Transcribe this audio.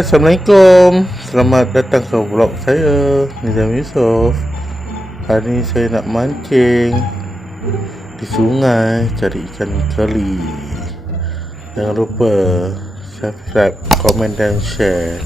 Hai, Assalamualaikum. Selamat datang ke vlog saya, Nizam Yusof. Hari ni saya nak mancing di sungai, cari ikan Keli. Jangan lupa subscribe, komen dan share.